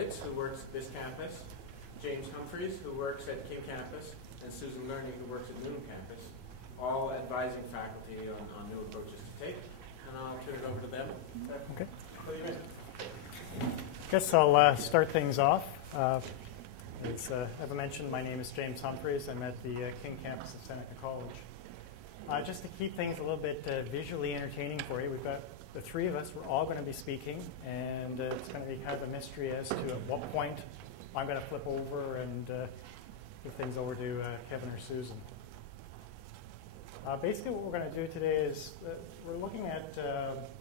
Hitz, who works at this campus, James Humphreys, who works at King Campus, and Susan Learning, who works at Newham Campus, all advising faculty on new approaches to take. And I'll turn it over to them. Okay. Fill you in. I guess I'll start things off. As Eva mentioned, my name is James Humphreys. I'm at the King Campus of Seneca College. Just to keep things a little bit visually entertaining for you, we've got the three of us. We're all going to be speaking, and it's going to be kind of a mystery as to at what point I'm going to flip over and give things over to Kevin or Susan. Basically, what we're going to do today is we're looking at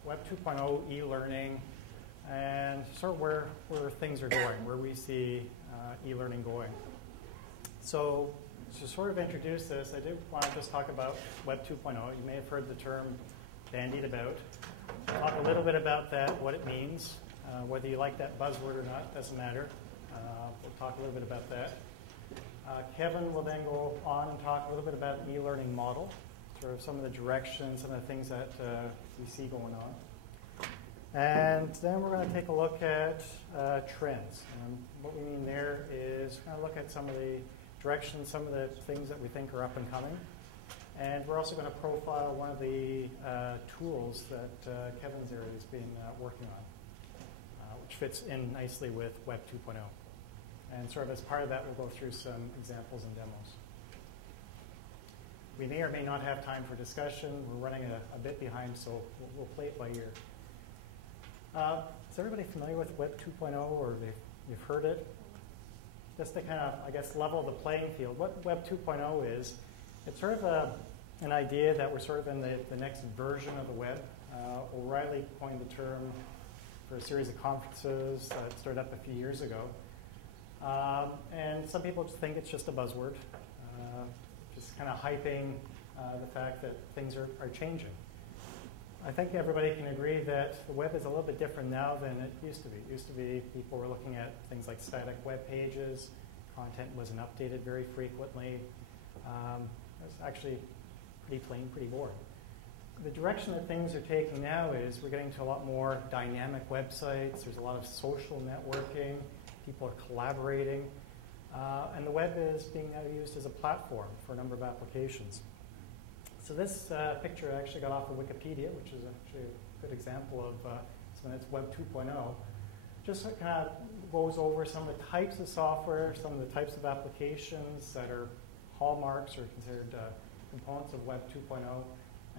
Web 2.0 e-learning and sort of where things are going, where we see e-learning going. So to sort of introduce this, I did want to just talk about Web 2.0. You may have heard the term bandied about. Talk a little bit about that, what it means. Whether you like that buzzword or not, doesn't matter. We'll talk a little bit about that. Kevin will then go on and talk a little bit about an e-learning model, sort of some of the directions, some of the things that we see going on. And then we're going to take a look at trends. And what we mean there is we're going to look at some of the directions, some of the things that we think are up and coming. And we're also going to profile one of the tools that Kevin's area has been working on, which fits in nicely with Web 2.0. And sort of as part of that, we'll go through some examples and demos. We may or may not have time for discussion. We're running a bit behind, so we'll play it by ear. Is everybody familiar with Web 2.0, or you've heard it? Just to kind of, I guess, level the playing field, what Web 2.0 is, it's sort of an idea that we're sort of in the next version of the web. O'Reilly coined the term for a series of conferences that started up a few years ago. And some people just think it's just a buzzword, just kind of hyping the fact that things are changing. I think everybody can agree that the web is a little bit different now than it used to be. It used to be people were looking at things like static web pages. Content wasn't updated very frequently. It was actually pretty plain, pretty boring. The direction that things are taking now is we're getting to a lot more dynamic websites. There's a lot of social networking. People are collaborating. And the web is being now used as a platform for a number of applications. So this picture I actually got off of Wikipedia, which is actually a good example of something that's Web 2.0. Just kind of goes over some of the types of software, some of the types of applications that are hallmarks or considered components of Web 2.0.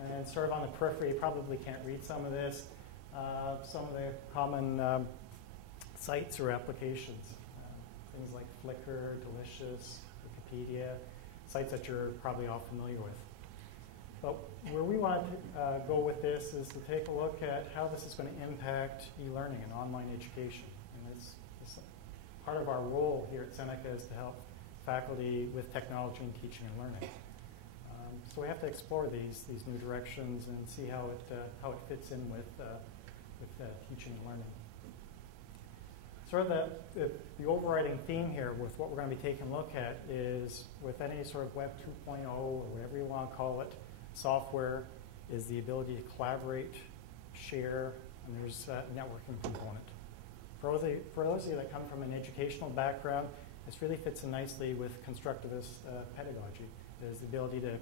And then sort of on the periphery, you probably can't read some of this, some of the common sites or applications. Things like Flickr, Delicious, Wikipedia, sites that you're probably all familiar with. But where we want to go with this is to take a look at how this is going to impact e-learning and online education. And it's part of our role here at Seneca is to help faculty with technology and teaching and learning. So we have to explore these new directions and see how it fits in with teaching and learning. Sort of the overriding theme here with what we're going to be taking a look at is with any sort of Web 2.0 or whatever you want to call it, software is the ability to collaborate, share, and there's a networking component. For those of you that come from an educational background, this really fits in nicely with constructivist pedagogy. There's the ability to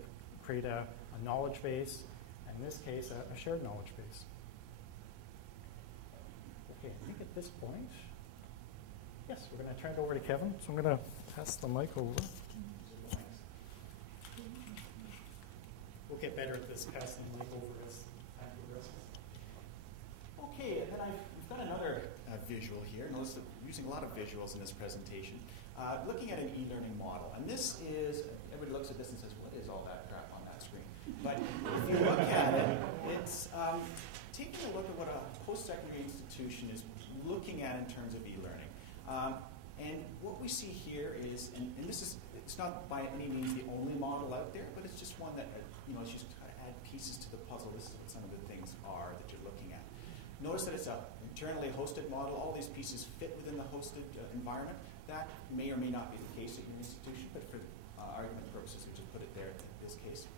create a knowledge base, and in this case, a shared knowledge base. Okay, I think at this point, yes, we're going to turn it over to Kevin. So I'm going to pass the mic over. We'll get better at this passing the mic over as time progresses. Okay, and then we've got another visual here. Notice that we're using a lot of visuals in this presentation. Looking at an e-learning model. And this is, everybody looks at this and says, what is all that crap on that screen? But if you look at it, it's taking a look at what a post-secondary institution is looking at in terms of e-learning. And what we see here is, and this is, it's not by any means the only model out there, but it's just one that, it's just kind of add pieces to the puzzle. This is what some of the things are that you're looking at. Notice that it's an internally hosted model. All these pieces fit within the hosted environment. That may or may not be the case at your institution, but for argument purposes, we just put it there in this case.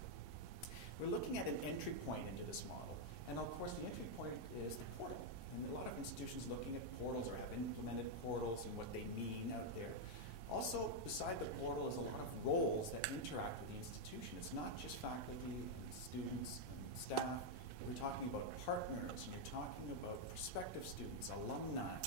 We're looking at an entry point into this model. And of course, the entry point is the portal. And a lot of institutions looking at portals or have implemented portals and what they mean out there. Also, beside the portal is a lot of roles that interact with the institution. It's not just faculty, and students, and staff. We're talking about partners, and you're talking about prospective students, alumni,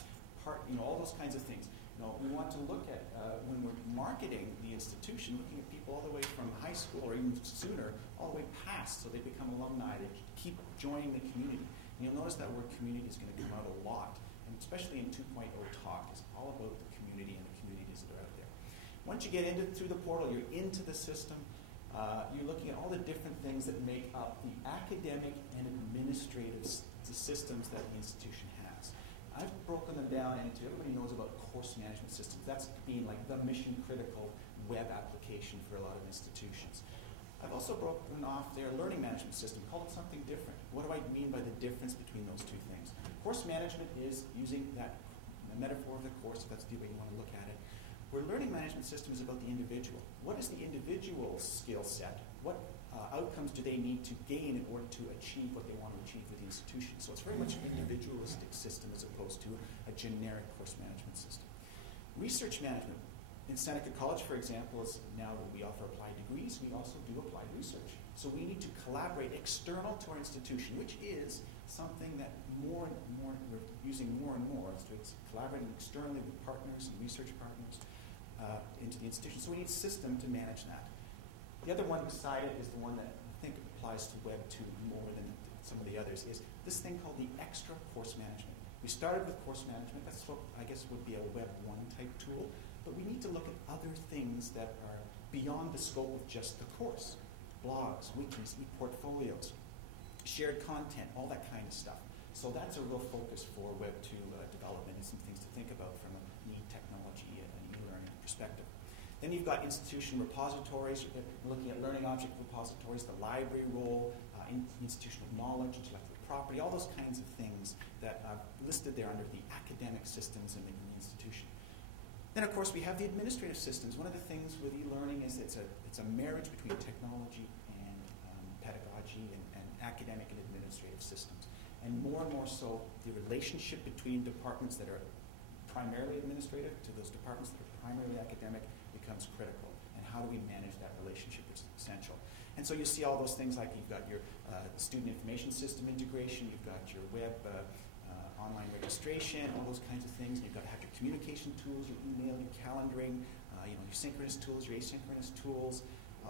all those kinds of things. We want to look at, when we're marketing the institution, looking at people all the way from high school or even sooner, all the way past, so they become alumni, they keep joining the community. And you'll notice that word community is going to come out a lot, and especially in 2.0 talk, is all about the community and the communities that are out there. Once you get through the portal, you're into the system, you're looking at all the different things that make up the academic and administrative systems that the institution has. I've broken them down into, everybody knows about course management systems. That's being like the mission critical web application for a lot of institutions. I've also broken off their learning management system, called it something different. What do I mean by the difference between those two things? Course management is using that metaphor of the course, if that's the way you want to look at it. Where learning management system is about the individual. What is the individual skill set? What outcomes do they need to gain in order to achieve what they want to achieve with the institution? So it's very much an individualistic system as opposed to a generic course management system. Research management. In Seneca College, for example, is now that we offer applied degrees, we also do applied research. So we need to collaborate external to our institution, which is something that more and more we're using more and more. So it's collaborating externally with partners and research partners into the institution. So we need a system to manage that. The other one beside it is the one that I think applies to Web 2 more than some of the others, is this thing called the extra course management. We started with course management. That's what I guess would be a Web 1 type tool. But we need to look at other things that are beyond the scope of just the course. Blogs, wikis, e-portfolios, shared content, all that kind of stuff. So that's a real focus for Web 2 development and some things to think about from a need technology and e-learning perspective. Then you've got institution repositories, looking at learning object repositories, the library role, institutional knowledge, intellectual property, all those kinds of things that are listed there under the academic systems in the institution. Then, of course, we have the administrative systems. One of the things with e-learning is it's a marriage between technology and pedagogy and academic and administrative systems. And more so, the relationship between departments that are primarily administrative to those departments that are primarily academic becomes critical. And how do we manage that relationship is essential. And so you see all those things like you've got your student information system integration, you've got your web online registration, all those kinds of things. And you've got to have your communication tools, your email, your calendaring, your synchronous tools, your asynchronous tools,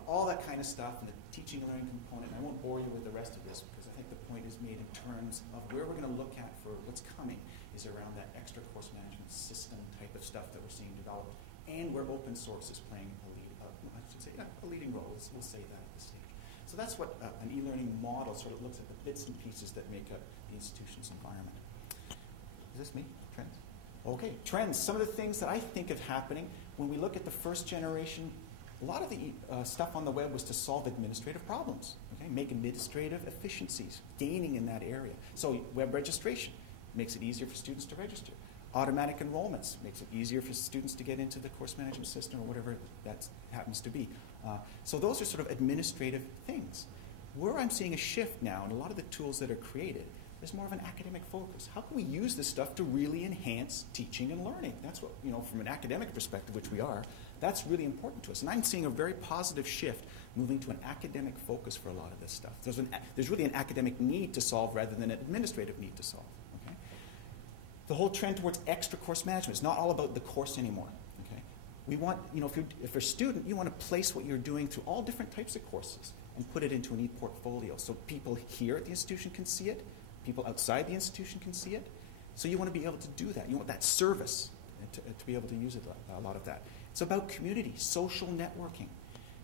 all that kind of stuff, and the teaching and learning component. And I won't bore you with the rest of this because I think the point is made in terms of where we're going to look at for what's coming is around that extra course management system type of stuff that we're seeing developed, and where open source is playing a leading role. We'll say that at this stage. So that's what an e-learning model sort of looks at, the bits and pieces that make up the institution's environment. Is this me? Trends? Okay, trends. Some of the things that I think of happening when we look at the first generation, a lot of the stuff on the web was to solve administrative problems, okay? Make administrative efficiencies, gaining in that area. So web registration makes it easier for students to register. Automatic enrollments makes it easier for students to get into the course management system or whatever that happens to be. So those are sort of administrative things. Where I'm seeing a shift now in a lot of the tools that are created, there's more of an academic focus. How can we use this stuff to really enhance teaching and learning? That's what, from an academic perspective, which we are, that's really important to us. And I'm seeing a very positive shift moving to an academic focus for a lot of this stuff. There's really an academic need to solve rather than an administrative need to solve. Okay? The whole trend towards extra course management is not all about the course anymore. Okay? We want, if you're a student, you want to place what you're doing through all different types of courses and put it into an e-portfolio so people here at the institution can see it, people outside the institution can see it. So you want to be able to do that. You want that service to be able to use it, a lot of that. It's about community, social networking.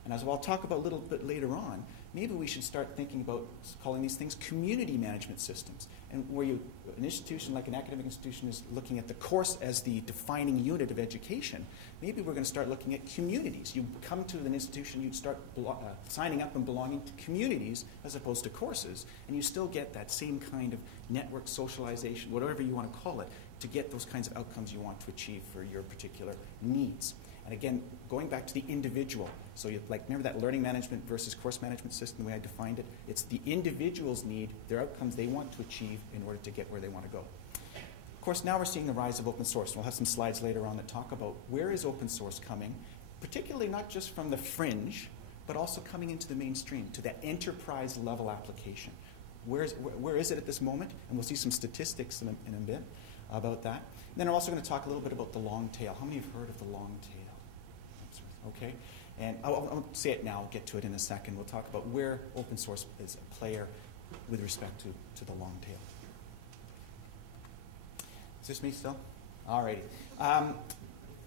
And as I'll talk about a little bit later on, maybe we should start thinking about calling these things community management systems. And where an institution like an academic institution is looking at the course as the defining unit of education, maybe we're going to start looking at communities. You come to an institution, you start signing up and belonging to communities as opposed to courses, and you still get that same kind of network socialization, whatever you want to call it, to get those kinds of outcomes you want to achieve for your particular needs. And again, going back to the individual. So remember that learning management versus course management system, the way I defined it? It's the individual's need, their outcomes they want to achieve in order to get where they want to go. course, now we're seeing the rise of open source. We'll have some slides later on that talk about where is open source coming, particularly not just from the fringe, but also coming into the mainstream, to that enterprise level application. Where is it at this moment? And we'll see some statistics in a bit about that. And then I'm also going to talk a little bit about the long tail. How many have heard of the long tail? Okay. And I'll say it now. I'll get to it in a second. We'll talk about where open source is a player with respect to the long tail. Is this me still? All righty.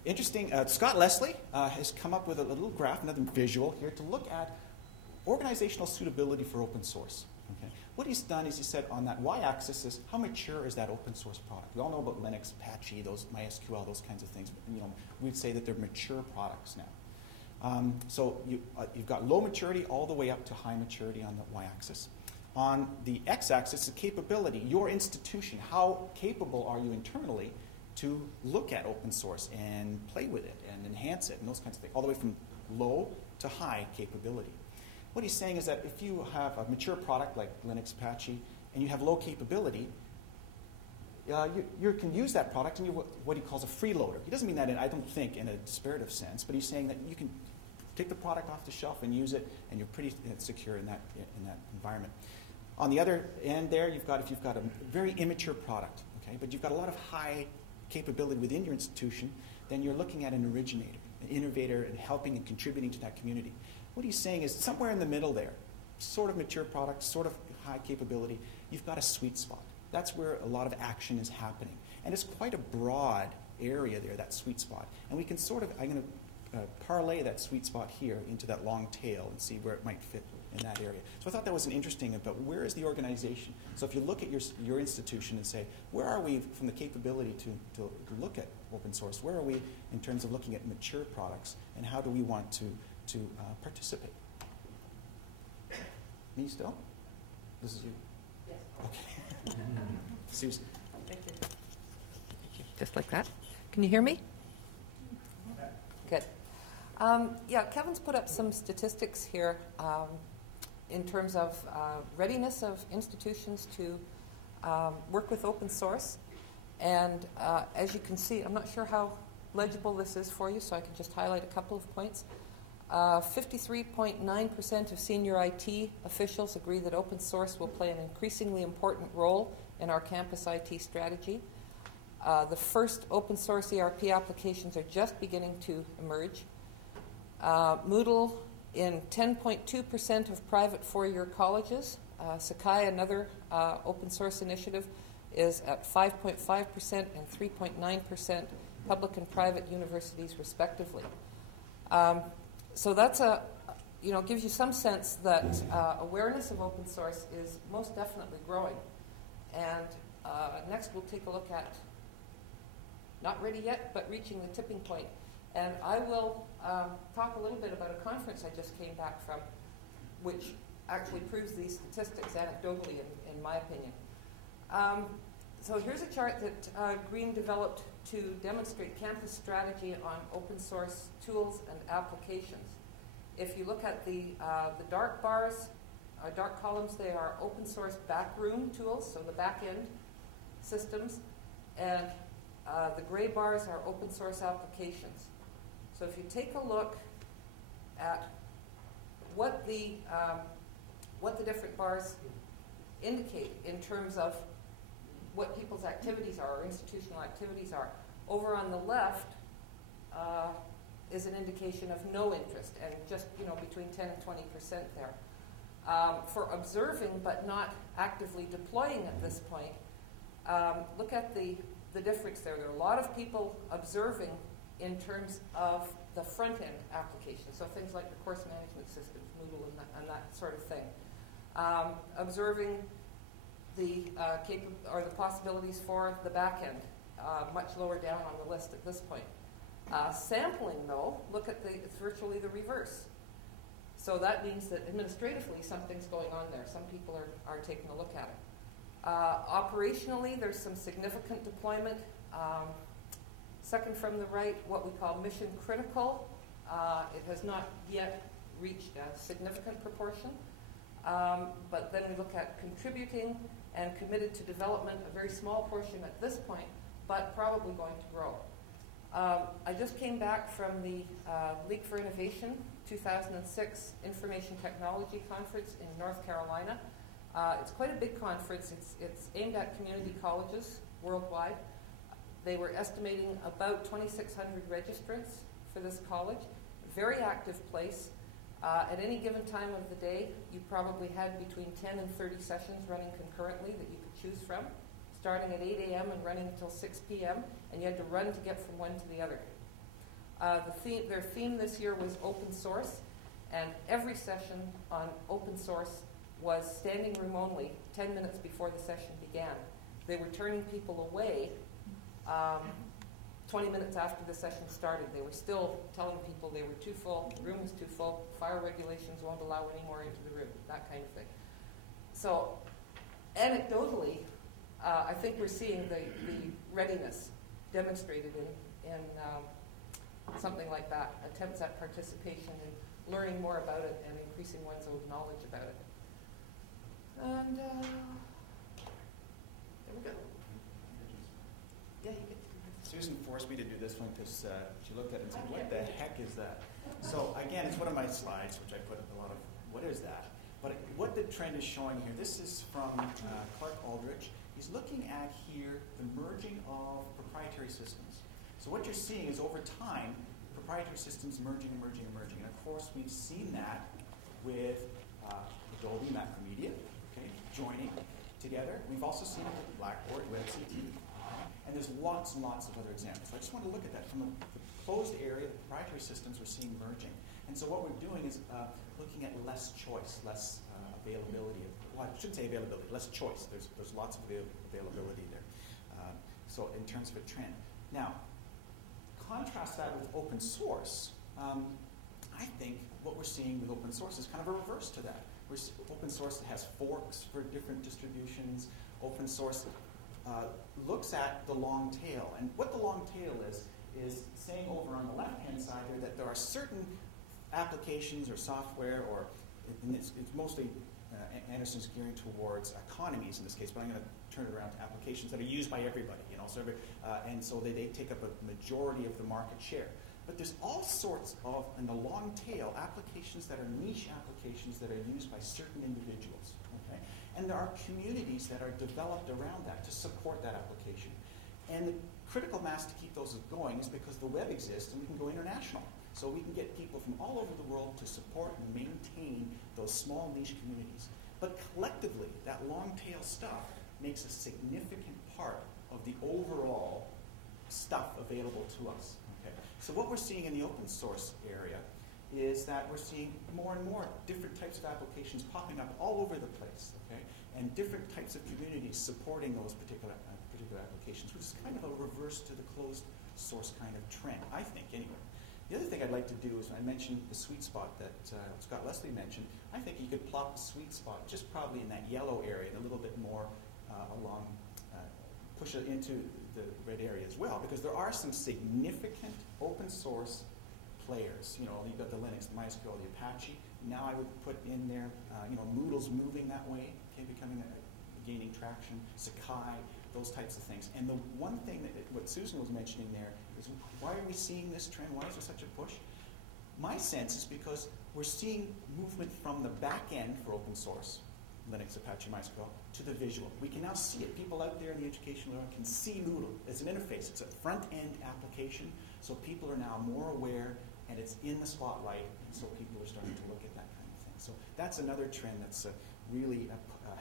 Interesting. Scott Leslie has come up with a little graph, another visual here, to look at organizational suitability for open source. Okay. What he's done is he said on that y-axis is how mature is that open source product. We all know about Linux, Apache, those MySQL, those kinds of things. We'd say that they're mature products now. So you've got low maturity all the way up to high maturity on the y-axis. On the x-axis, the capability, your institution, how capable are you internally to look at open source and play with it and enhance it and those kinds of things, all the way from low to high capability. What he's saying is that if you have a mature product like Linux, Apache, and you have low capability, you can use that product and you're what he calls a freeloader. He doesn't mean that, I don't think, in a disparative sense, but he's saying that you can take the product off the shelf and use it, and you're pretty secure in that environment. On the other end there, if you've got a very immature product, okay, but you've got a lot of high capability within your institution, then you're looking at an originator, an innovator, and helping and contributing to that community. What he's saying is somewhere in the middle there, sort of mature product, sort of high capability, you've got a sweet spot. That's where a lot of action is happening. And it's quite a broad area there, that sweet spot. And we can I'm going to parlay that sweet spot here into that long tail and see where it might fit in that area. So I thought that was an interesting about where is the organization. So if you look at your institution and say, where are we from the capability to look at open source? Where are we in terms of looking at mature products? And how do we want to participate? Me still? This is you? Yes. Okay. Susan. Thank you. Just like that. Can you hear me? Good. Yeah, Kevin's put up some statistics here in terms of readiness of institutions to work with open source. And as you can see, I'm not sure how legible this is for you, so I can just highlight a couple of points. 53.9% of senior IT officials agree that open source will play an increasingly important role in our campus IT strategy. The first open source ERP applications are just beginning to emerge. Moodle in 10.2% of private four-year colleges. Sakai, another open source initiative, is at 5.5% and 3.9% public and private universities respectively. So that's gives you some sense that awareness of open source is most definitely growing. And next we'll take a look at, not ready yet, but reaching the tipping point. And I will talk a little bit about a conference I just came back from, which actually proves these statistics anecdotally, in my opinion. So here's a chart that Green developed to demonstrate campus strategy on open source tools and applications. If you look at the dark bars, dark columns, they are open source backroom tools, so the back end systems, and the gray bars are open source applications. So if you take a look at what the different bars indicate in terms of what people's activities are, or institutional activities are, over on the left is an indication of no interest, and just between 10 and 20% there. For observing but not actively deploying at this point, look at the difference there. There are a lot of people observing in terms of the front-end applications, so things like the course management systems, Moodle, and that sort of thing. Observing the possibilities for the back end, much lower down on the list at this point. Sampling, though, it's virtually the reverse. So that means that administratively something's going on there. Some people are taking a look at it. Operationally, there's some significant deployment. Second from the right, what we call mission critical. It has not yet reached a significant proportion. But then we look at contributing and committed to development, a very small portion at this point, but probably going to grow. I just came back from the League for Innovation 2006 Information Technology Conference in North Carolina. It's quite a big conference. It's aimed at community colleges worldwide. They were estimating about 2,600 registrants for this college. Very active place. At any given time of the day, you probably had between 10 and 30 sessions running concurrently that you could choose from, starting at 8 a.m. and running until 6 p.m., and you had to run to get from one to the other. Their theme this year was open source, and every session on open source was standing room only 10 minutes before the session began. They were turning people away 20 minutes after the session started. They were still telling people they were too full, the room was too full, fire regulations won't allow any more into the room, that kind of thing. So anecdotally, I think we're seeing the readiness demonstrated in something like that, attempts at participation and learning more about it and increasing one's own knowledge about it. And there we go. Yeah, you get. Susan forced me to do this one because she looked at it and said, what the heck is that? So again, it's one of my slides, which I put up a lot of, what is that? But what the trend is showing here, this is from Clark Aldrich. He's looking at here the merging of proprietary systems. So what you're seeing is over time, proprietary systems merging and merging and merging. And of course, we've seen that with Adobe Macromedia, okay, joining together. We've also seen it with Blackboard, WebCT. And there's lots and lots of other examples. So I just want to look at that. From the closed area, the proprietary systems we're seeing merging. And so what we're doing is looking at less choice, less availability. Well, I shouldn't say availability, less choice. There's lots of availability there. So in terms of a trend. Now, contrast that with open source. I think what we're seeing with open source is kind of a reverse to that. Open source has forks for different distributions. Open source looks at the long tail. And what the long tail is saying over on the left-hand side there that there are certain applications or software, or it's mostly Anderson's gearing towards economies in this case, but I'm going to turn it around to applications that are used by everybody, you know, and so they take up a majority of the market share. But there's all sorts of, in the long tail, applications that are niche applications that are used by certain individuals. Okay? And there are communities that are developed around that to support that application. And the critical mass to keep those going is because the web exists and we can go international. So we can get people from all over the world to support and maintain those small niche communities. But collectively, that long tail stuff makes a significant part of the overall stuff available to us. Okay? So what we're seeing in the open source area is that we're seeing more and more different types of applications popping up all over the place, okay? And different types of communities supporting those particular applications, which is kind of a reverse to the closed source kind of trend, I think, anyway. The other thing I'd like to do is, I mentioned the sweet spot that Scott Leslie mentioned. I think you could plot the sweet spot just probably in that yellow area and a little bit more along, push it into the red area as well, because there are some significant open source players. You know, you've got the Linux, the MySQL, the Apache. Now I would put in there, you know, Moodle's moving that way, okay, gaining traction, Sakai, those types of things. And the one thing that what Susan was mentioning there is, why are we seeing this trend? Why is there such a push? My sense is because we're seeing movement from the back end for open source, Linux, Apache, MySQL, to the visual. We can now see it. People out there in the educational area can see Moodle. It's an interface. It's a front-end application. So people are now more aware, and it's in the spotlight, and so people are starting to look at that kind of thing. So that's another trend that's really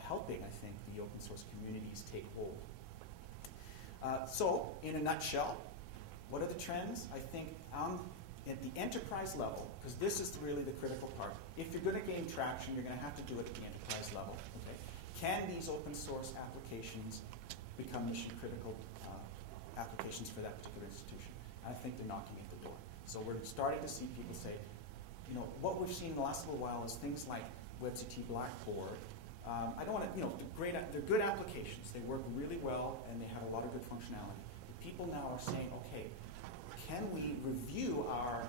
helping, I think, the open source communities take hold. So, in a nutshell, what are the trends? I think at the enterprise level, because this is really the critical part, if you're going to gain traction, you're going to have to do it at the enterprise level. Okay? Can these open source applications become mission critical applications for that particular institution? I think they're knocking at the door. So we're starting to see people say, you know, what we've seen in the last little while is things like WebCT Blackboard. I don't want to, you know, they're good applications. They work really well, and they have a lot of good functionality. But people now are saying, okay, can we review our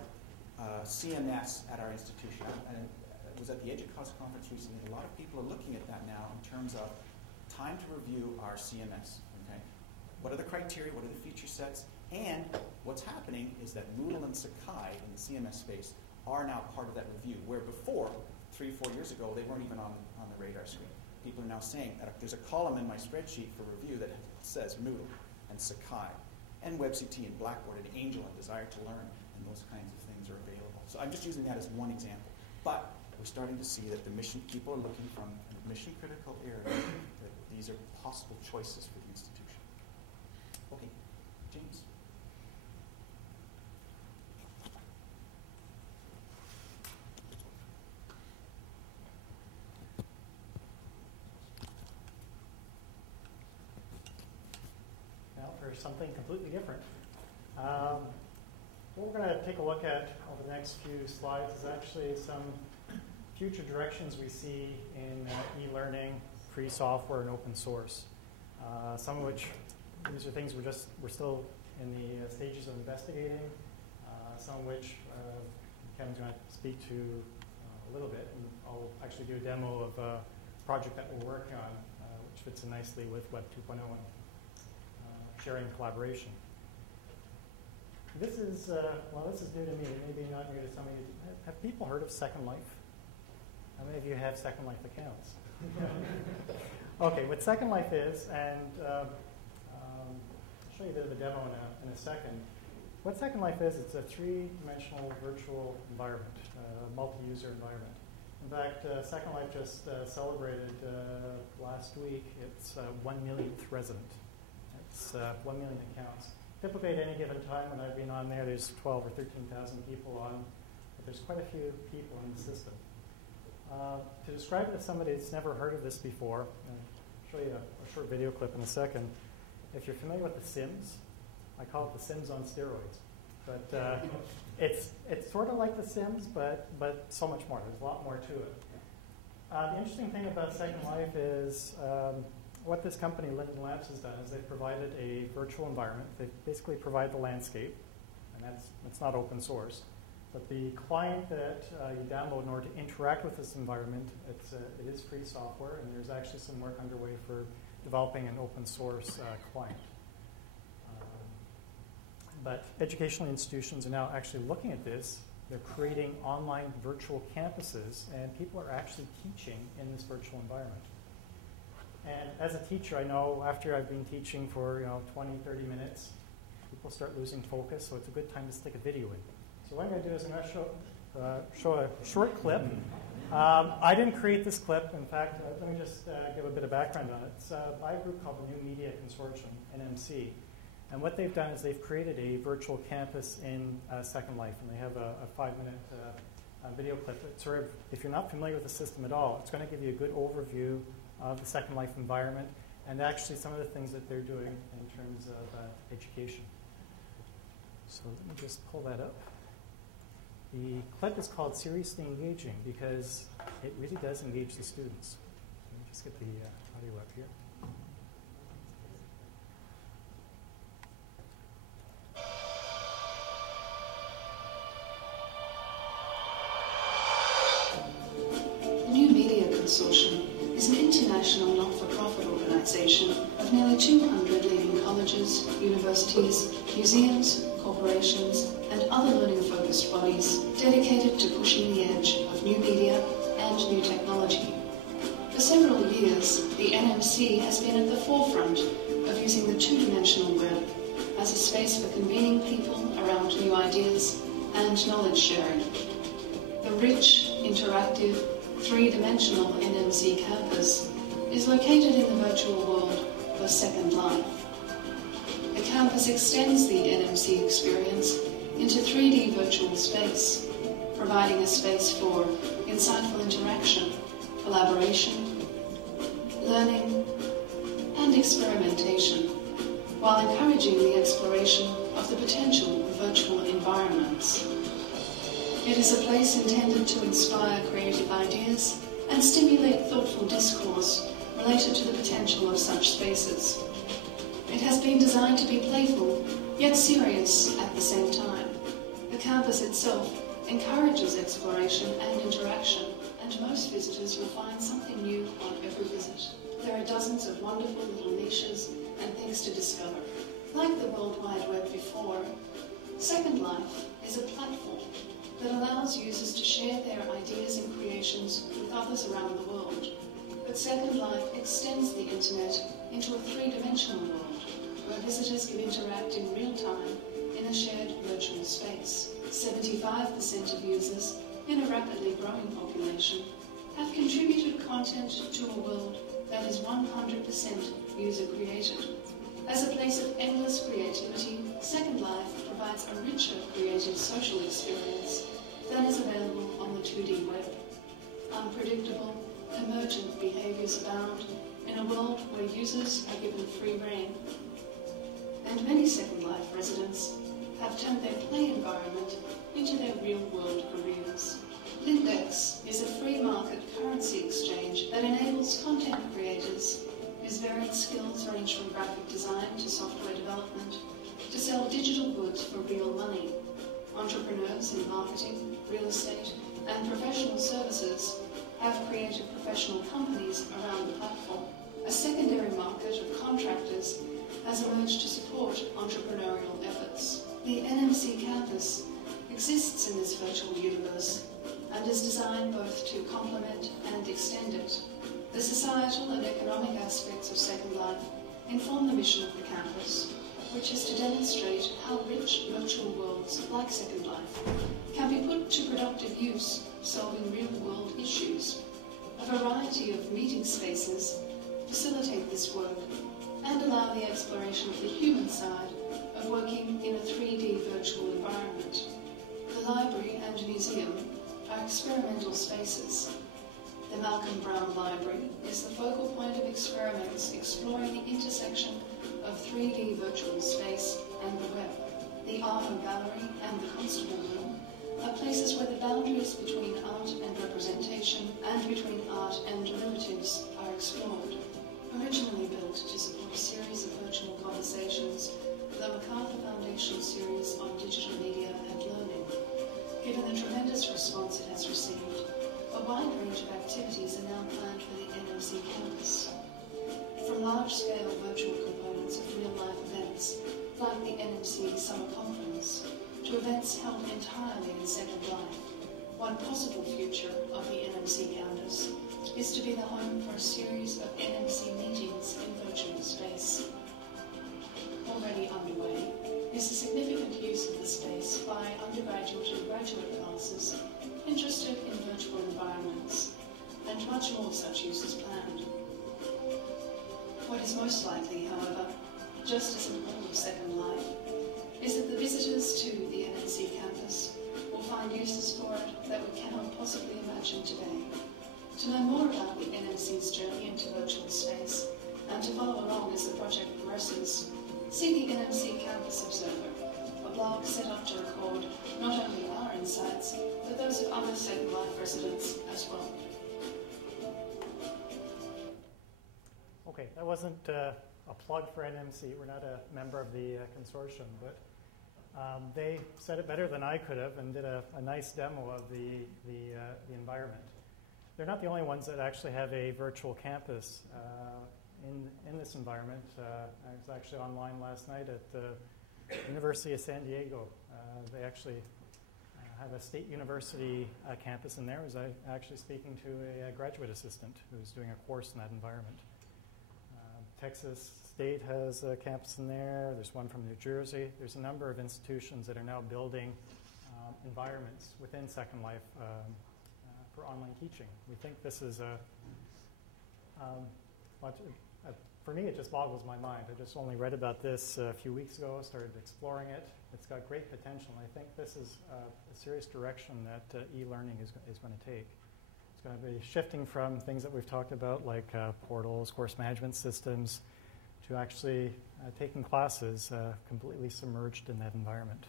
CMS at our institution? And I was at the EDUCAUSE conference recently. A lot of people are looking at that now in terms of time to review our CMS. Okay, what are the criteria, what are the feature sets, and what's happening is that Moodle and Sakai in the CMS space are now part of that review, where before, 3-4 years ago, they weren't even on the radar screen. People are now saying that there's a column in my spreadsheet for review that says Moodle and Sakai and WebCT and Blackboard and Angel and Desire to Learn, and those kinds of things are available. So I'm just using that as one example. But we're starting to see that the mission people are looking from a mission-critical area that these are possible choices for the institution. Okay, James. For something completely different. What we're going to take a look at over the next few slides is actually some future directions we see in e-learning, free software, and open source. Some of which, these are things we're still in the stages of investigating. Some of which Kevin's going to speak to a little bit, and I'll actually do a demo of a project that we're working on, which fits in nicely with Web 2.0 and sharing and collaboration. This is, well, this is new to me, maybe not new to some of you. Have people heard of Second Life? How many of you have Second Life accounts? Okay, what Second Life is, and I'll show you a bit of a demo in a second. What Second Life is, it's a three-dimensional virtual environment, multi-user environment. In fact, Second Life just celebrated last week its 1 millionth resident. It's 1 million accounts. Typically, at any given time when I've been on there, there's 12 or 13,000 people on, but there's quite a few people in the system. To describe it to somebody that's never heard of this before, I'll show you a short video clip in a second. If you're familiar with The Sims, I call it The Sims on steroids. But it's sort of like The Sims, but so much more. There's a lot more to it. The interesting thing about Second Life is what this company, Linden Labs, has done is they've provided a virtual environment. They basically provide the landscape, and it's not open source. But the client that you download in order to interact with this environment, it is free software, and there's actually some work underway for developing an open source client. But educational institutions are now actually looking at this. They're creating online virtual campuses, and people are actually teaching in this virtual environment. And as a teacher, I know after I've been teaching for 20, 30 minutes, people start losing focus, so it's a good time to stick a video in. So what I'm going to do is I'm going to show a short clip. I didn't create this clip. In fact, let me just give a bit of background on it. It's by a group called the New Media Consortium, NMC. And what they've done is they've created a virtual campus in Second Life, and they have a 5-minute video clip. It's sort of, if you're not familiar with the system at all, it's going to give you a good overview of the Second Life environment and actually some of the things that they're doing in terms of education. So let me just pull that up. The clip is called Seriously Engaging because it really does engage the students. Let me just get the audio up here. Consortium is an international not-for-profit organisation of nearly 200 leading colleges, universities, museums, corporations and other learning-focused bodies dedicated to pushing the edge of new media and new technology. For several years, the NMC has been at the forefront of using the two-dimensional web as a space for convening people around new ideas and knowledge sharing. The rich, interactive, three-dimensional NMC campus is located in the virtual world of Second Life. The campus extends the NMC experience into 3D virtual space, providing a space for insightful interaction, collaboration, learning, and experimentation, while encouraging the exploration of the potential of virtual environments. It is a place intended to inspire creative ideas and stimulate thoughtful discourse related to the potential of such spaces. It has been designed to be playful, yet serious at the same time. The campus itself encourages exploration and interaction and and most visitors will find something new on every visit. There are dozens of wonderful little niches and things to discover. Like the World Wide Web before, Second Life is a platform that allows users to share their ideas and creations with others around the world. But Second Life extends the internet into a three-dimensional world where visitors can interact in real time in a shared virtual space. 75% of users in a rapidly growing population have contributed content to a world that is 100% user-created. As a place of endless creativity, Second Life provides a richer creative social experience than is available on the 2D web. Unpredictable, emergent behaviours abound in a world where users are given free rein. And many Second Life residents have turned their play environment into their real-world careers. Lindex is a free market currency exchange that enables content creators whose varied skills range from graphic design to software development to sell digital goods for real money. Entrepreneurs in marketing, real estate, and professional services have created professional companies around the platform. A secondary market of contractors has emerged to support entrepreneurial efforts. The NMC campus exists in this virtual universe and is designed both to complement and extend it. The societal and economic aspects of Second Life inform the mission of the campus, which is to demonstrate how rich virtual worlds like Second Life can be put to productive use, solving real-world issues. A variety of meeting spaces facilitate this work and allow the exploration of the human side of working in a 3D virtual environment. The library and museum are experimental spaces. The Malcolm Brown Library is the focal point of experiments exploring the intersection of 3D virtual space and the web. The Arthur Gallery and the Constable Room are places where the boundaries between art and representation and between art and derivatives are explored. Originally built to support a series of virtual conversations, the MacArthur Foundation series on digital media and learning. Given the tremendous response it has received, a wide range of activities are now planned for the NMC campus. From large-scale virtual components of real-life events, like the NMC Summer Conference, to events held entirely in Second Life, one possible future of the NMC campus is to be the home for a series of NMC meetings in virtual space. Already underway is the significant use of the space by undergraduate and graduate classes interested in virtual environments, and much more such use is planned. What is most likely, however, just as in all of Second Life, is that the visitors to the NMC campus will find uses for it that we cannot possibly imagine today. To learn more about the NMC's journey into virtual space, and to follow along as the project progresses, see the NMC Campus Observer, a blog set up to record not only our insights, but those of other Second Life residents as well. Okay, that wasn't a plug for NMC. We're not a member of the consortium, but they said it better than I could have and did a nice demo of the environment. They're not the only ones that actually have a virtual campus in this environment. I was actually online last night at the University of San Diego. They actually have a state university campus in there. I was actually speaking to a graduate assistant who's doing a course in that environment. Texas State has a campus in there. There's one from New Jersey. There's a number of institutions that are now building environments within Second Life for online teaching. We think this is for me, it just boggles my mind. I just only read about this a few weeks ago, started exploring it. It's got great potential, and I think this is a serious direction that e-learning is going to take. It's going to be shifting from things that we've talked about, like portals, course management systems, to actually taking classes completely submerged in that environment.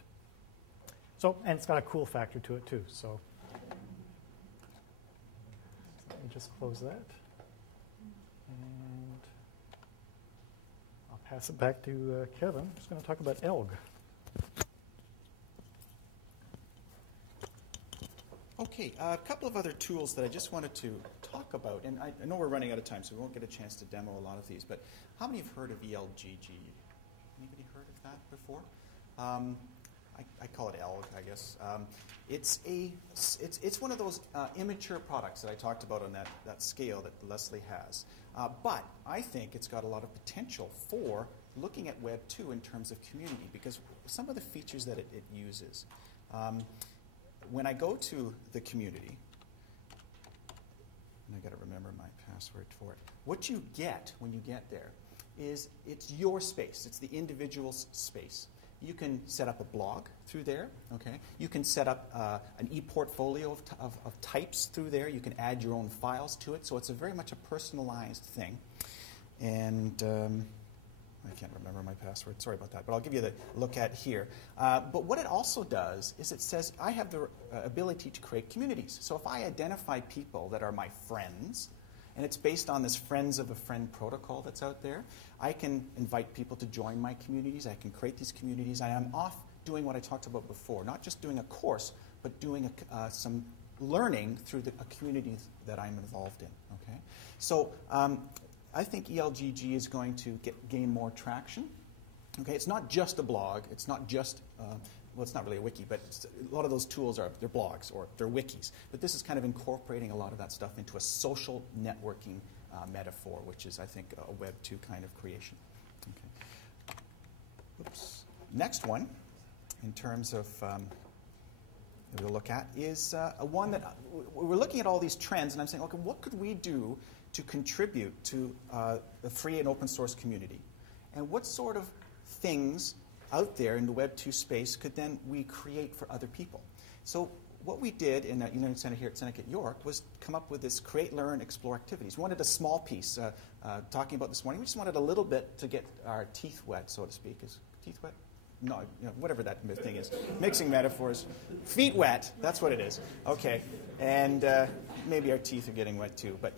So, and it's got a cool factor to it, too. So let me just close that. And I'll pass it back to Kevin. I'm just going to talk about ELG. Okay, a couple of other tools that I just wanted to talk about, and I know we're running out of time, so we won't get a chance to demo a lot of these, but how many have heard of ELGG? Anybody heard of that before? I call it ELG, I guess. It's one of those immature products that I talked about on that scale that Leslie has. But I think it's got a lot of potential for looking at Web 2 in terms of community, because some of the features that it uses. When I go to the community, and I've got to remember my password for it, what you get when you get there is it's your space. It's the individual's space. You can set up a blog through there, okay? You can set up an e-portfolio of types through there. You can add your own files to it. So it's very much a personalized thing. And I can't remember my password. Sorry about that. But I'll give you the look at here. But what it also does is it says I have the ability to create communities. So if I identify people that are my friends, and it's based on this Friends of a Friend protocol that's out there, I can invite people to join my communities. I can create these communities. I am off doing what I talked about before, not just doing a course, but doing some learning through a community that I'm involved in. Okay, so I think ELGG is going to gain more traction. Okay, it's not just a blog. It's not just well, it's not really a wiki, but a lot of those tools they're blogs or they're wikis. But this is kind of incorporating a lot of that stuff into a social networking metaphor, which is, I think, a Web 2 kind of creation. Okay. Oops. Next one, in terms of that we'll look at, is one that we're looking at all these trends, and I'm saying, okay, what could we do to contribute to the free and open source community? And what sort of things out there in the Web 2 space could then we create for other people? So what we did in the eLearning Center here at Seneca at York was come up with this Create, Learn, Explore activities. We wanted a small piece. Talking about this morning, we just wanted a little bit to get our teeth wet, so to speak. Is teeth wet? No, whatever that thing is. Mixing metaphors. Feet wet, that's what it is. Okay, and maybe our teeth are getting wet too. But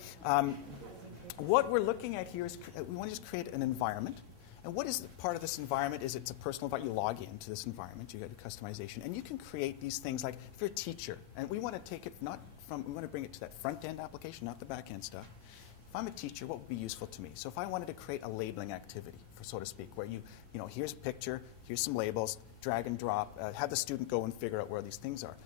what we're looking at here is we want to just create an environment. And what is part of this environment is it's a personal environment. You log into this environment, you get a customization, and you can create these things like if you're a teacher, and we want to take it we want to bring it to that front-end application, not the back-end stuff. If I'm a teacher, what would be useful to me? So if I wanted to create a labeling activity, so to speak, where here's a picture, here's some labels, drag and drop, have the student go and figure out where these things are.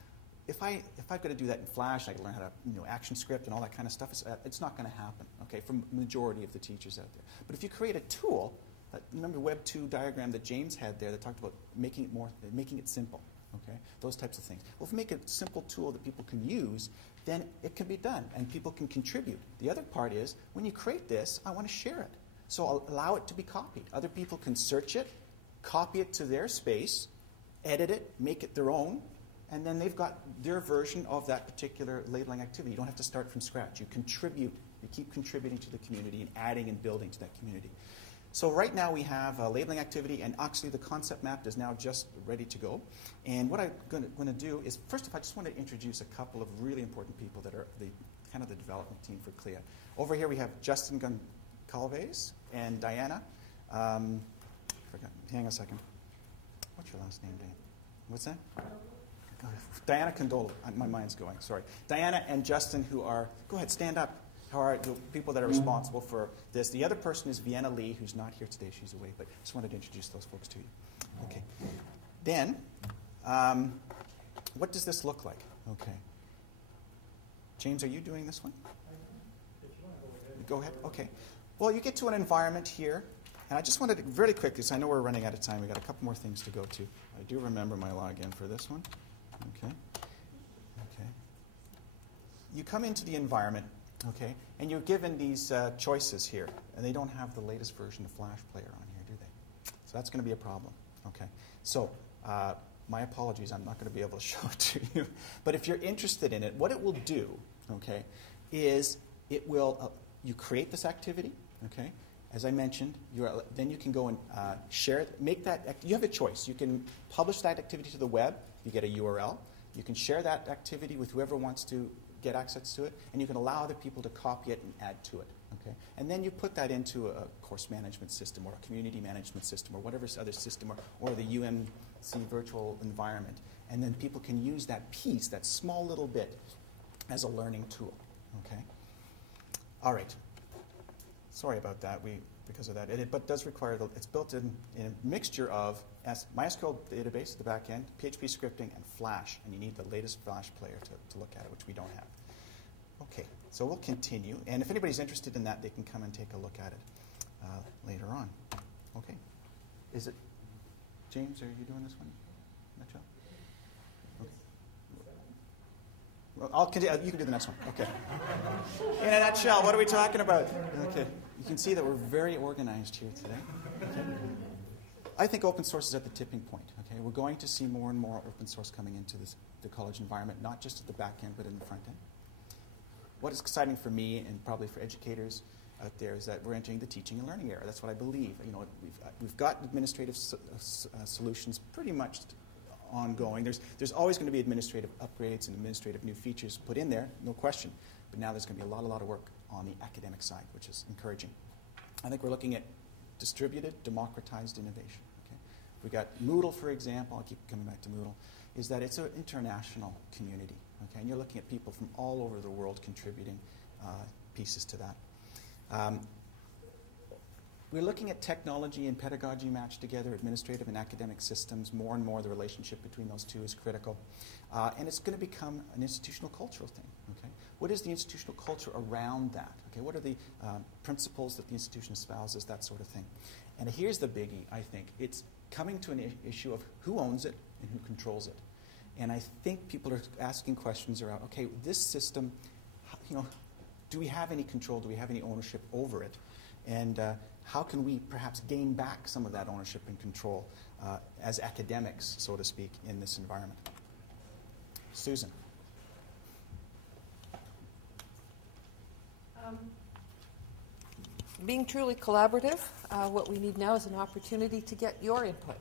If I've got to do that in Flash, I can learn how to action script and all that kind of stuff, it's not going to happen, okay, for the majority of the teachers out there. But if you create a tool, remember Web 2 diagram that James had there that talked about making it simple, okay? Those types of things. Well, if we make a simple tool that people can use, then it can be done and people can contribute. The other part is when you create this, I want to share it. So I'll allow it to be copied. Other people can search it, copy it to their space, edit it, make it their own, and then they've got their version of that particular labeling activity. You don't have to start from scratch. You keep contributing to the community and adding and building to that community. So right now we have a labeling activity, and actually the concept map is now just ready to go. And what I'm going to do is, first of all, I just want to introduce a couple of really important people that are kind of the development team for CLIA. Over here we have Justin Goncalves and Diana. Hang on a second. What's your last name, Dan? What's that? Diana Condola. My mind's going. Sorry. Diana and Justin, who are, go ahead, stand up. How are the people that are responsible for this? The other person is Vienna Lee, who's not here today. She's away, but just wanted to introduce those folks to you. Okay. Then, what does this look like? Okay. James, are you doing this one? Go ahead. Okay. Well, you get to an environment here, and I just wanted to, really quickly, because I know we're running out of time. We've got a couple more things to go to. I do remember my login for this one. Okay. Okay. You come into the environment. Okay, and you're given these choices here, and they don't have the latest version of Flash Player on here, do they? So that's going to be a problem. Okay, so my apologies, I'm not going to be able to show it to you. But if you're interested in it, what it will do, okay, is it will you create this activity. Okay, as I mentioned, then you can go and share it. Make that. You have a choice. You can publish that activity to the web. You get a URL. You can share that activity with whoever wants to get access to it, and you can allow other people to copy it and add to it. Okay? And then you put that into a course management system or a community management system or whatever other system or the UMC virtual environment. And then people can use that piece, that small little bit, as a learning tool. Okay. All right. Sorry about that. Because of that, but does require it's built in a mixture of MySQL database at the back end, PHP scripting, and Flash. And you need the latest Flash player to look at it, which we don't have. Okay. So we'll continue. And if anybody's interested in that, they can come and take a look at it later on. Okay. Is it James? Are you doing this one? Nutshell? Okay. Well, I'll continue. You can do the next one. Okay. In a nutshell, what are we talking about? Okay. You can see that we're very organized here today. Okay. I think open source is at the tipping point. Okay. We're going to see more and more open source coming into the college environment, not just at the back end, but in the front end. What is exciting for me and probably for educators out there is that we're entering the teaching and learning era. That's what I believe. You know, we've got administrative solutions pretty much ongoing. There's always going to be administrative upgrades and administrative new features put in there, no question. But now there's going to be a lot of work on the academic side, which is encouraging. I think we're looking at distributed, democratized innovation. Okay? We got Moodle, for example. I'll keep coming back to Moodle. Is that it's an international community. Okay? And you're looking at people from all over the world contributing pieces to that. We're looking at technology and pedagogy matched together, administrative and academic systems. More and more the relationship between those two is critical. And it's going to become an institutional cultural thing. Okay? What is the institutional culture around that? Okay? What are the principles that the institution espouses, that sort of thing? And here's the biggie, I think. It's coming to an issue of who owns it and who controls it. And I think people are asking questions around, okay, this system, you know, do we have any control? Do we have any ownership over it? And how can we perhaps gain back some of that ownership and control as academics, so to speak, in this environment? Susan. Being truly collaborative, what we need now is an opportunity to get your input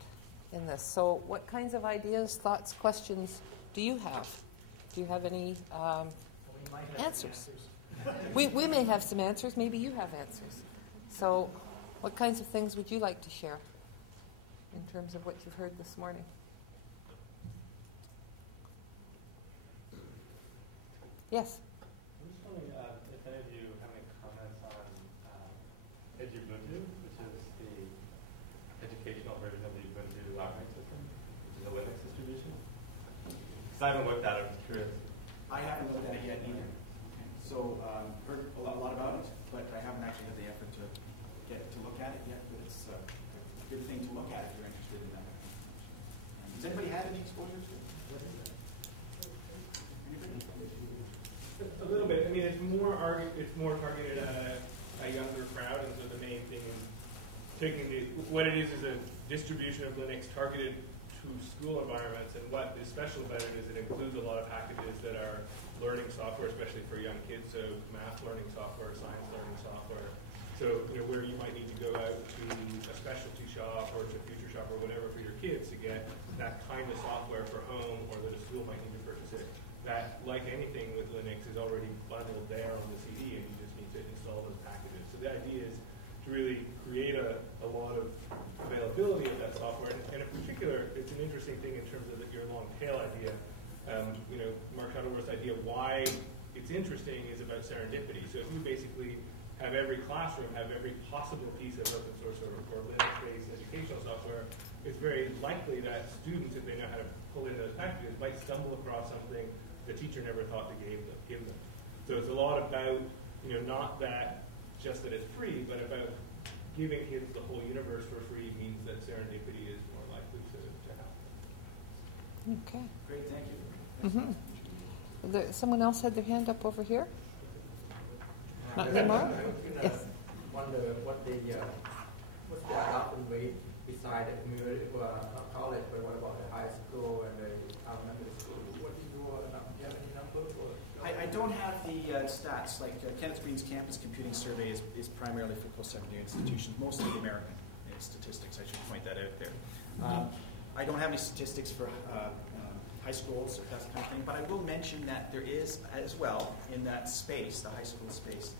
in this. So what kinds of ideas, thoughts, questions do you have? Do you have any answers? We may have some answers. Maybe you have answers. So what kinds of things would you like to share in terms of what you've heard this morning? Yes? I'm just wondering if any of you have any comments on Edubuntu, which is the educational version of the Ubuntu operating system, which is a Linux distribution. Because I haven't looked at it, I'm curious. I haven't looked at it yet either. So heard a lot about it, but I haven't actually had the effort to get to look at it yet. But it's a good thing to look at if you're interested in that. Does anybody have any exposure to it? A little bit. I mean, it's more targeted at a younger crowd, and so the main thing is taking what it is a distribution of Linux targeted to school environments. And what is special about it is it includes a lot of packages that are learning software, especially for young kids, so math learning software, science learning software. So, you know, where you might need to go out to a specialty shop or to a future shop or whatever for your kids to get that kind of software for home, or that a school might need to purchase it. That, like anything with Linux, is already bundled there on the CD, and you just need to install those packages. So the idea is to really create a lot of availability of that software. And in particular, it's an interesting thing in terms of your long tail idea. You know, Mark Shuttleworth's idea why it's interesting is about serendipity. So if you basically have every classroom have every possible piece of open source or Linux-based educational software, it's very likely that students, if they know how to pull in those packages, might stumble across something the teacher never thought to give them. So it's a lot about, you know, not that just that it's free, but about giving kids the whole universe for free means that serendipity is more likely to happen. Okay. Great, thank you. Someone else had their hand up over here? Not anymore? Yes. Wonder what's the adoption rate beside the community college, but what about the high school and the elementary school? What do you have any numbers? I don't have the stats. Like Kenneth Green's campus computing survey is primarily for post-secondary institutions, mostly the American statistics. I should point that out there. I don't have any statistics for high schools, so that kind of thing. But I will mention that there is, as well, in that space, the high school space,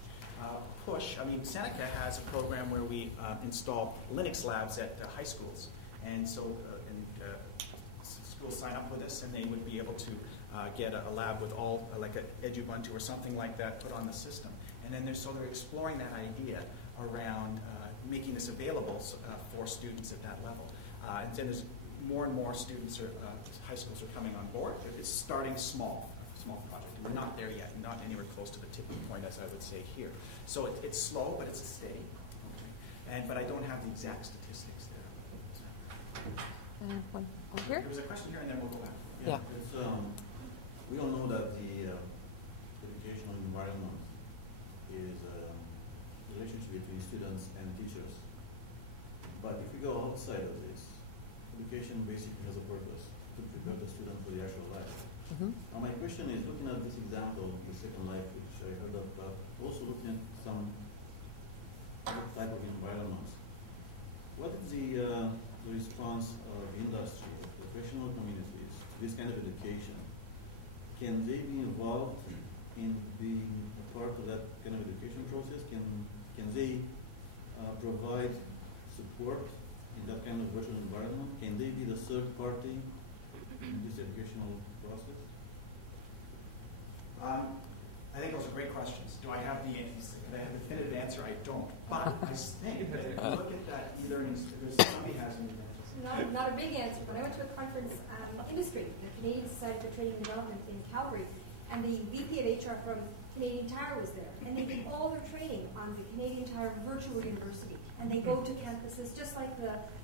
push. I mean, Seneca has a program where we install Linux labs at high schools. And so schools sign up with us, and they would be able to get a lab with all, like a Edubuntu or something like that put on the system. And then they're exploring that idea around making this available for students at that level. And then there's more and more students, high schools are coming on board. It's starting small project. We're not there yet, not anywhere close to the tipping point, as I would say here. So it's slow, but it's steady. Okay. But I don't have the exact statistics there. And one over here. There was a question here, and then we'll go back. Yeah. It's, we all know that the educational environment is a relationship between students and teachers. But if we go outside of this, education basically has a purpose to prepare the student for the actual life. Mm-hmm. Now my question is, looking at this example, the Second Life, which I heard of, but also looking at some other type of environments, what is the response of industry, of professional communities to this kind of education? Can they be involved in being a part of that kind of education process? Can they provide support in that kind of virtual environment? Can they be the third party in this educational process? I think those are great questions. Do I have the definitive answer? I don't. But I think that if you look at that e-learning, somebody has an answer. Not a big answer, but I went to a conference, industry, the Canadian Society for Training and Development in Calgary, and the VP of HR from Canadian Tire was there, and they did all their training on the Canadian Tire Virtual University, and they go to campuses just like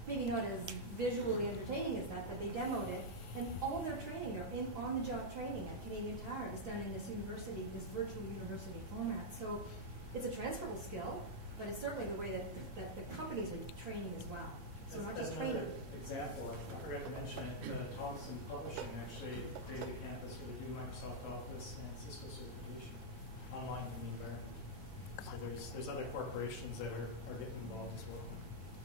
maybe not as visually entertaining as that, but they demoed it, and all their training, their on-the-job training at Canadian Tire is done in this university, this virtual university format. So it's a transferable skill, but it's certainly the way that the companies are training as well. So not just training. Example, I forgot to mention it, Thomson Publishing actually created a campus where they do Microsoft Office and Cisco certification online in the environment. So there's other corporations that are getting involved as well.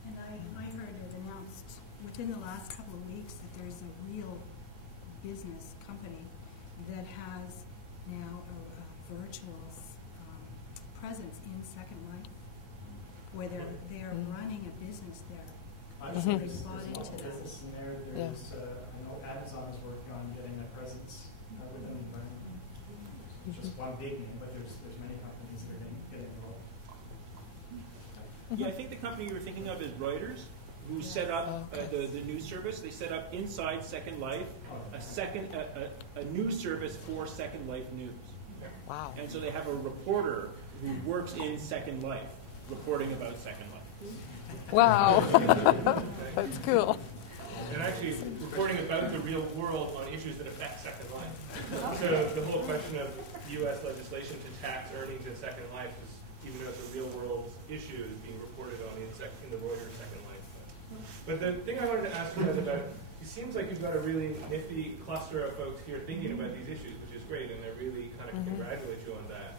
And I heard it announced within the last couple of weeks that there's a real business company that has now a virtual presence in Second Life, where they're running a business there. Obviously, They there's bought into multiple that. businesses in there. There's, I know Amazon is working on getting a presence within the environment. It's just one big name, but there's many companies that are getting involved. Yeah, I think the company you were thinking of is Reuters, who set up the news service. They set up inside Second Life a news service for Second Life News. Wow. And so they have a reporter who works in Second Life, reporting about Second Life. Wow. That's cool. And actually reporting about the real world on issues that affect Second Life. So the whole question of U.S. legislation to tax earnings in Second Life is, even though it's a real world issue, is being reported on in the Reuters Second Life. But the thing I wanted to ask you guys about, it seems like you've got a really nifty cluster of folks here thinking about these issues, which is great, and I really kind of congratulate you on that.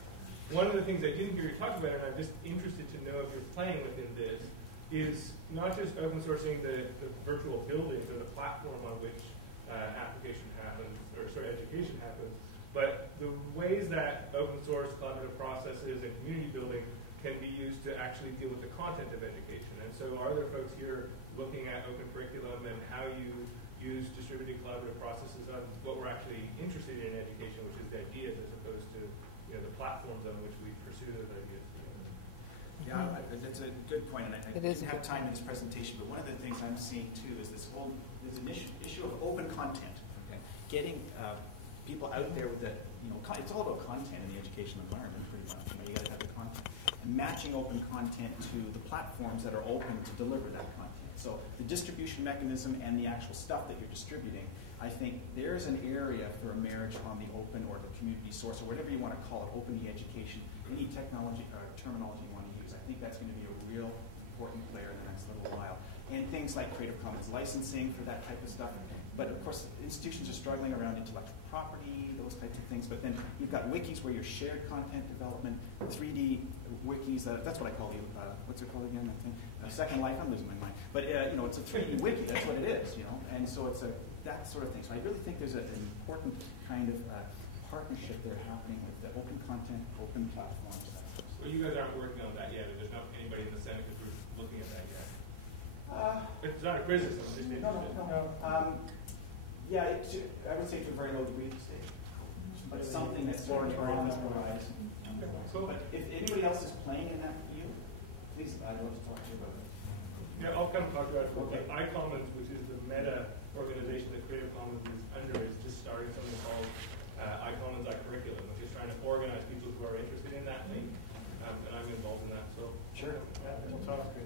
One of the things I didn't hear you talk about, and I'm just interested to know if you're playing within this, is not just open sourcing the virtual buildings or the platform on which education happens, but the ways that open source collaborative processes and community building can be used to actually deal with the content of education. And so are there folks here looking at open curriculum and how you use distributed collaborative processes on what we're actually interested in education, which is the ideas as opposed to the platforms on which we pursue those ideas? Yeah, that's a good point, and I didn't have time in this presentation, but one of the things I'm seeing too is there's an issue of open content. Okay? Getting people out there with that, it's all about content in the educational environment, pretty much. You got to have the content. And matching open content to the platforms that are open to deliver that content. So the distribution mechanism and the actual stuff that you're distributing, I think there's an area for a marriage on the open or the community source or whatever you want to call it, open e-education, any technology or terminology you want to use. I think that's going to be a real important player in the next little while. And things like Creative Commons licensing for that type of stuff. But of course, institutions are struggling around intellectual property, those types of things. But then you've got wikis where you're shared content development, 3D wikis. That's what I call the, what's it called again? I think Second Life. I'm losing my mind. But it's a 3D wiki. That's what it is. And so it's that sort of thing. So I really think there's an important kind of partnership there happening with the open content, open platforms. Well, you guys aren't working on that yet, or there's not anybody in the Seneca group looking at that yet. It's not a criticism. No. Yeah, I would say to a very low degree stage. But something that's sort of on the horizon. Cool. But if anybody else is playing in that field, please, I'd love to talk to you about it. Yeah, I'll come talk about it. Okay. iCommons, which is the meta organization that Creative Commons is under, is just starting something called iCommons iCurriculum, which is trying to organize people who are interested in that thing. And I'm involved in that. So Sure. Yeah, we'll talk. Go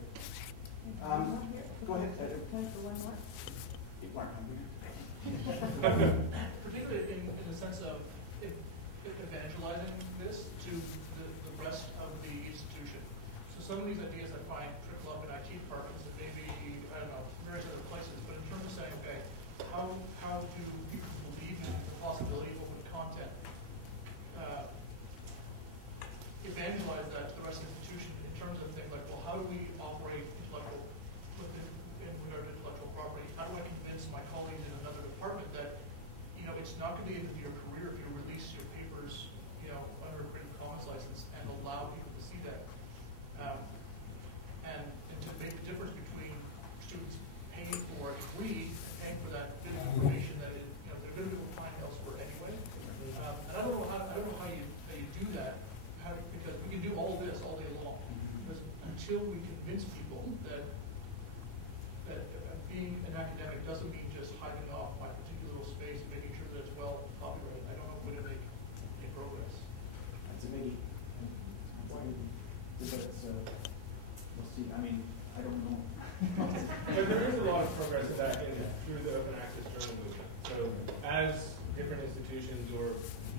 ahead. Time for one more. People aren't hungry. Particularly in the sense of evangelizing this to the rest of the institution. So some of these ideas I find trickle up in IT departments and maybe, I don't know, various other places, but in terms of saying, okay, how do people believe in the possibility of open content, evangelize that to the rest of the institution in terms of things like, well, how do we operate in regard to intellectual property? How do I convince my colleagues in another department that, it's not going to be the end of your career if you release your papers, under a Creative Commons license and allow people to see that. And to make the difference between students paying for a degree and paying for that bit of information that they're going to be able to find elsewhere anyway. And I don't know how you do that, because we can do all this all day long. Because until we convince people that being an academic doesn't mean just hiding off my particular little space and making sure that it's well copyrighted, I don't know if we're going to make progress. That's a biggie. We'll see. I mean, I don't know. But there is a lot of progress in that through the open access journal movement. So as different institutions, or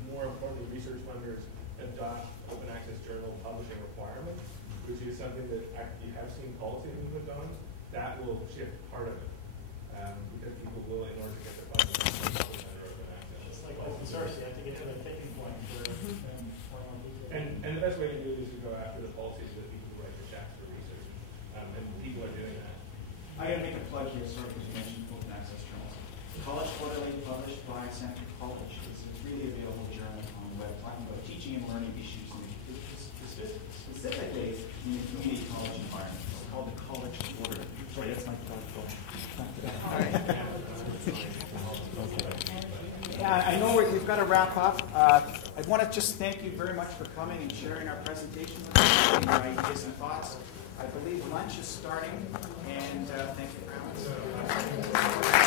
more importantly, research funders adopt open access journal publishing requirements, which is something that you have seen policy movement on, that will shift part of it. Because people will, in order to get the funding, It's like open source, you have to get to the tipping point. And the best way to do it is to go after the policies that people who write the checks for research. And people are doing that. I got to make a plug here, sorry, because you mentioned open access journals. College Quarterly, published by Seneca College. It's a freely available journal on the web talking about teaching and learning issues, specifically in the community college environment. It's called the College Quarterly. Sorry, that's my plug. Yeah, I know we've got to wrap up. I want to just thank you very much for coming and sharing our presentation with us, and your ideas and thoughts. I believe lunch is starting, and thank you for having us.